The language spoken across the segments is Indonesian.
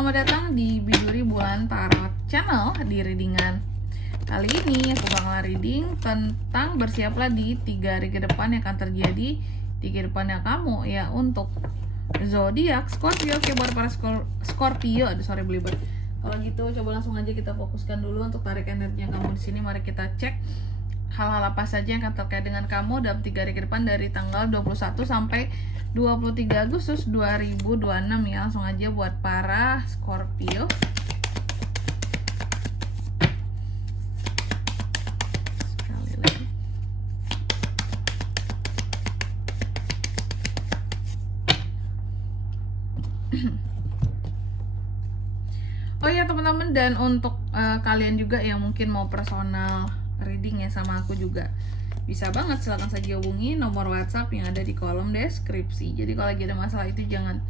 selamat datang di Biduri Bulan Tarot Channel di readingan. Kali ini aku bakal reading tentang bersiaplah di 3 hari ke depan yang akan terjadi di kehidupannya kamu ya untuk zodiak Scorpio. Oke, buat para Scorpio, belibet. Kalau gitu coba langsung aja kita fokuskan dulu untuk tarik energinya kamu di sini. Mari kita cek hal-hal apa saja yang akan terkait dengan kamu dalam 3 hari ke depan dari tanggal 21 sampai 23 Agustus 2026 ya. Langsung aja buat para Scorpio. Sekali lagi. Oh ya teman-teman, dan untuk kalian juga yang mungkin mau personal reading ya sama aku juga, bisa banget, silahkan saja hubungi nomor WhatsApp yang ada di kolom deskripsi. Jadi kalau lagi ada masalah itu jangan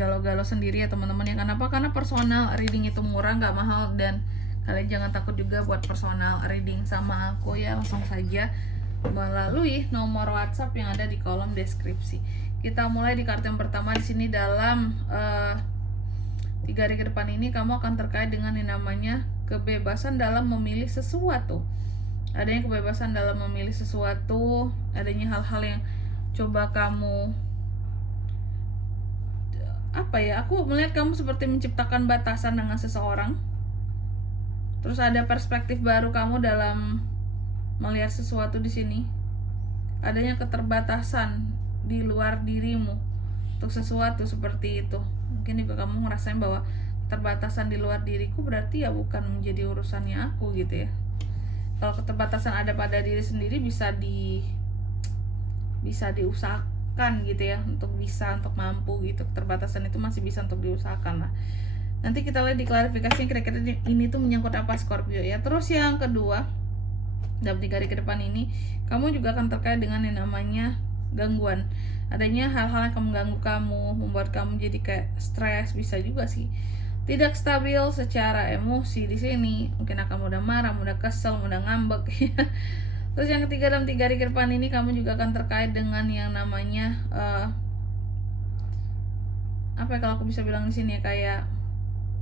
galau-galau sendiri ya teman-teman ya. Kenapa? Karena personal reading itu murah, nggak mahal, dan kalian jangan takut juga buat personal reading sama aku ya. Langsung saja melalui nomor WhatsApp yang ada di kolom deskripsi. Kita mulai di kartu yang pertama di sini. Dalam 3 hari ke depan ini kamu akan terkait dengan yang namanya kebebasan dalam memilih sesuatu. Adanya kebebasan dalam memilih sesuatu, adanya hal-hal yang coba kamu aku melihat kamu seperti menciptakan batasan dengan seseorang. Terus ada perspektif baru kamu dalam melihat sesuatu di sini. Adanya keterbatasan di luar dirimu untuk sesuatu seperti itu. Mungkin juga kamu ngerasain bahwa keterbatasan di luar diriku berarti ya bukan menjadi urusannya aku gitu ya. Kalau keterbatasan ada pada diri sendiri bisa diusahakan gitu ya, untuk mampu gitu. Keterbatasan itu masih bisa untuk diusahakan lah. Nanti kita lihat di klarifikasi kira-kira ini tuh menyangkut apa Scorpio ya. Terus yang kedua, dalam 3 hari ke depan ini kamu juga akan terkait dengan yang namanya gangguan. Adanya hal-hal yang akan mengganggu kamu, membuat kamu jadi kayak stres, bisa juga sih tidak stabil secara emosi di sini. Mungkin akan mudah marah, mudah kesel, mudah ngambek. Terus yang ketiga, dalam 3 hari ke depan ini kamu juga akan terkait dengan yang namanya kalau aku bisa bilang di sini ya, kayak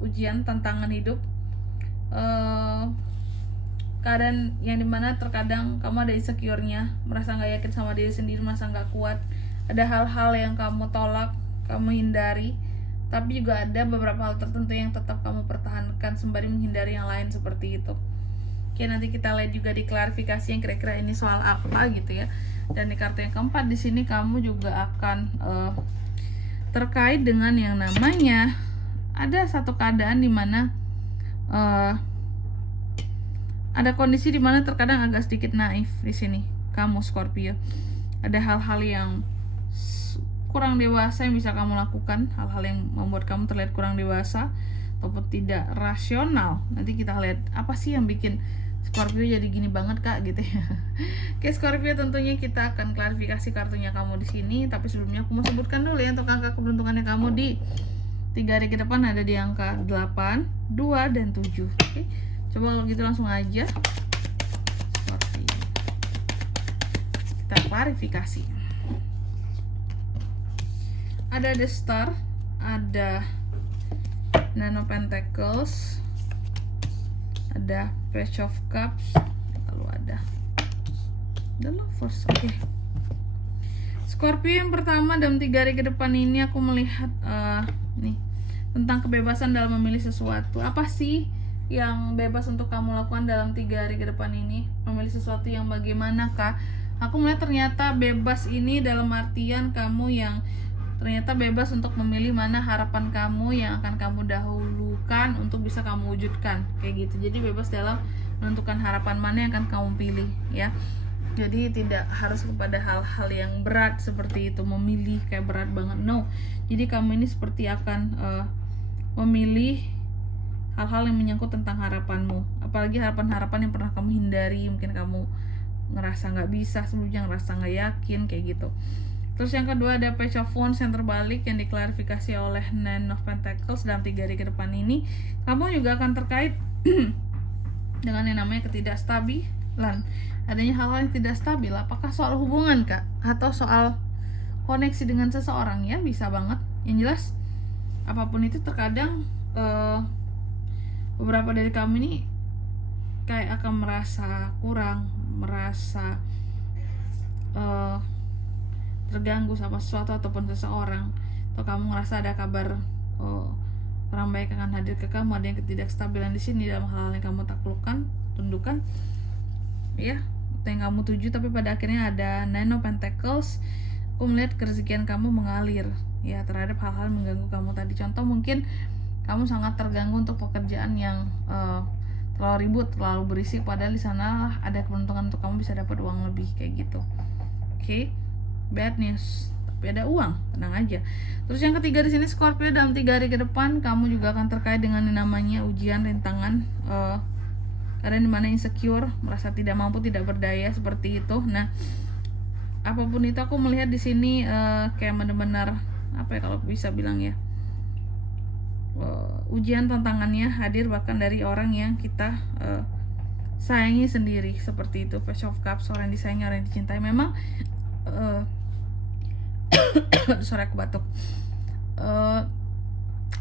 ujian, tantangan hidup. Keadaan yang dimana terkadang kamu ada insecure-nya, merasa nggak yakin sama diri sendiri, merasa nggak kuat. Ada hal-hal yang kamu tolak, kamu hindari. Tapi juga ada beberapa hal tertentu yang tetap kamu pertahankan sembari menghindari yang lain seperti itu. Oke, nanti kita lihat juga di klarifikasi yang kira-kira ini soal apa gitu ya. Dan di kartu yang keempat di sini kamu juga akan terkait dengan yang namanya ada satu keadaan di mana ada kondisi di mana terkadang agak sedikit naif di sini kamu Scorpio. Ada hal-hal yang kurang dewasa yang bisa kamu lakukan, hal-hal yang membuat kamu terlihat kurang dewasa ataupun tidak rasional. Nanti kita lihat apa sih yang bikin Scorpio jadi gini banget kak gitu ya. Oke Scorpio, tentunya kita akan klarifikasi kartunya kamu di sini, tapi sebelumnya aku mau sebutkan dulu ya untuk angka keberuntungannya kamu di 3 hari ke depan. Ada di angka 8, 2, dan 7. Oke, coba kalau gitu langsung aja Scorpio kita klarifikasi. Ada The Star, ada Nine of Pentacles, ada Page of Cups, lalu ada The Lovers. Oke. Scorpio, yang pertama dalam 3 hari ke depan ini aku melihat nih tentang kebebasan dalam memilih sesuatu. Apa sih yang bebas untuk kamu lakukan dalam 3 hari ke depan ini? Memilih sesuatu yang bagaimanakah? Aku melihat ternyata bebas ini dalam artian kamu yang ternyata bebas untuk memilih mana harapan kamu yang akan kamu dahulukan untuk bisa kamu wujudkan kayak gitu. Jadi bebas dalam menentukan harapan mana yang akan kamu pilih ya. Jadi tidak harus kepada hal-hal yang berat seperti itu, memilih kayak berat banget, no. Jadi kamu ini seperti akan memilih hal-hal yang menyangkut tentang harapanmu, apalagi harapan-harapan yang pernah kamu hindari. Mungkin kamu ngerasa nggak bisa sebelumnya, ngerasa nggak yakin kayak gitu. Terus yang kedua ada Page of Wands yang terbalik yang diklarifikasi oleh Nine of Pentacles. Dalam 3 hari ke depan ini kamu juga akan terkait dengan yang namanya ketidakstabilan. Adanya hal-hal yang tidak stabil. Apakah soal hubungan kak? Atau soal koneksi dengan seseorang ya? Bisa banget. Yang jelas apapun itu terkadang beberapa dari kamu ini kayak akan merasa kurang, merasa terganggu sama sesuatu ataupun seseorang, atau kamu ngerasa ada kabar orang baik akan hadir ke kamu, ada yang ketidakstabilan di sini dalam hal-hal yang kamu taklukkan, tundukkan, ya, atau yang kamu tuju, tapi pada akhirnya ada Nine of Pentacles. Aku melihat kerezekian kamu mengalir ya terhadap hal-hal mengganggu kamu tadi. Contoh mungkin kamu sangat terganggu untuk pekerjaan yang terlalu ribut, terlalu berisik, padahal di sana ada keuntungan untuk kamu bisa dapat uang lebih kayak gitu. Oke. Bad news, tapi ada uang, tenang aja. Terus yang ketiga di sini Scorpio, dalam 3 hari ke depan kamu juga akan terkait dengan yang namanya ujian, rintangan, keadaan dimana insecure, merasa tidak mampu, tidak berdaya seperti itu. Nah, apapun itu aku melihat di sini kayak benar-benar apa ya kalau bisa bilang ya, ujian tantangannya hadir bahkan dari orang yang kita sayangi sendiri seperti itu. Page of Cups, orang yang disayangi, orang yang dicintai. Memang sorry aku batuk.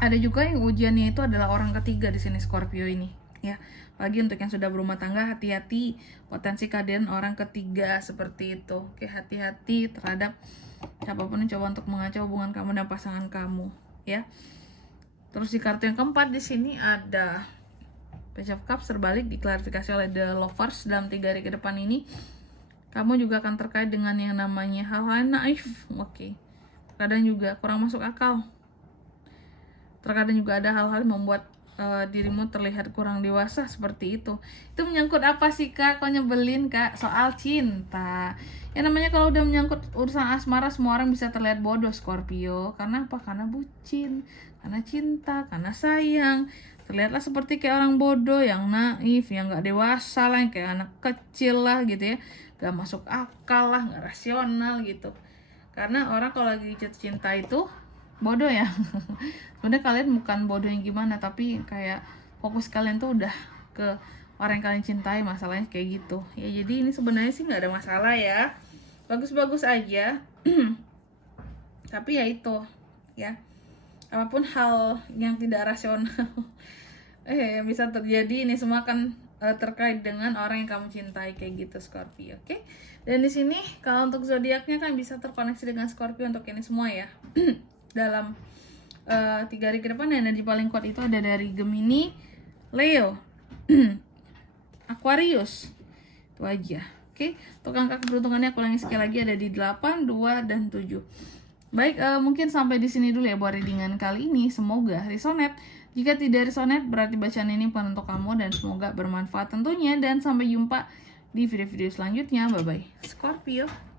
Ada juga yang ujiannya itu adalah orang ketiga di sini Scorpio ini, ya. Apalagi untuk yang sudah berumah tangga, hati-hati potensi kehadiran orang ketiga seperti itu. Oke, hati-hati terhadap siapapun yang coba untuk mengacau hubungan kamu dan pasangan kamu, ya. Terus di kartu yang keempat di sini ada Page of Cups terbalik, diklarifikasi oleh The Lovers. Dalam 3 hari ke depan ini kamu juga akan terkait dengan yang namanya hal-hal naif. Oke. Terkadang juga kurang masuk akal. Terkadang juga ada hal-hal yang membuat dirimu terlihat kurang dewasa seperti itu. Itu menyangkut apa sih Kak? Kok nyebelin Kak? Soal cinta. Ya namanya kalau udah menyangkut urusan asmara, semua orang bisa terlihat bodoh Scorpio. Karena apa? Karena bucin, karena cinta, karena sayang. Terlihatlah seperti kayak orang bodoh, yang naif, yang gak dewasa lah, yang kayak anak kecil lah gitu ya. Gak masuk akal lah, gak rasional gitu. Karena orang kalau lagi jatuh cinta itu bodoh ya. Sebenarnya kalian bukan bodoh yang gimana, tapi kayak fokus kalian tuh udah ke orang yang kalian cintai, masalahnya kayak gitu ya. Jadi ini sebenarnya sih nggak ada masalah ya, bagus-bagus aja. Tapi ya itu ya, apapun hal yang tidak rasional yang bisa terjadi, ini semua akan terkait dengan orang yang kamu cintai kayak gitu Scorpio. Oke. Dan di sini kalau untuk zodiaknya kan bisa terkoneksi dengan Scorpio untuk ini semua ya. Dalam 3 hari ke depan energi paling kuat itu ada dari Gemini, Leo, Aquarius. Itu aja. Oke. Untuk angka keberuntungannya aku ulangi sekali lagi, ada di 8, 2, dan 7. Baik, mungkin sampai di sini dulu ya buat readingan kali ini. Semoga resonate. Jika tidak resonate, berarti bacaan ini bukan untuk kamu, dan semoga bermanfaat tentunya. Dan sampai jumpa di video-video selanjutnya. Bye-bye. Scorpio.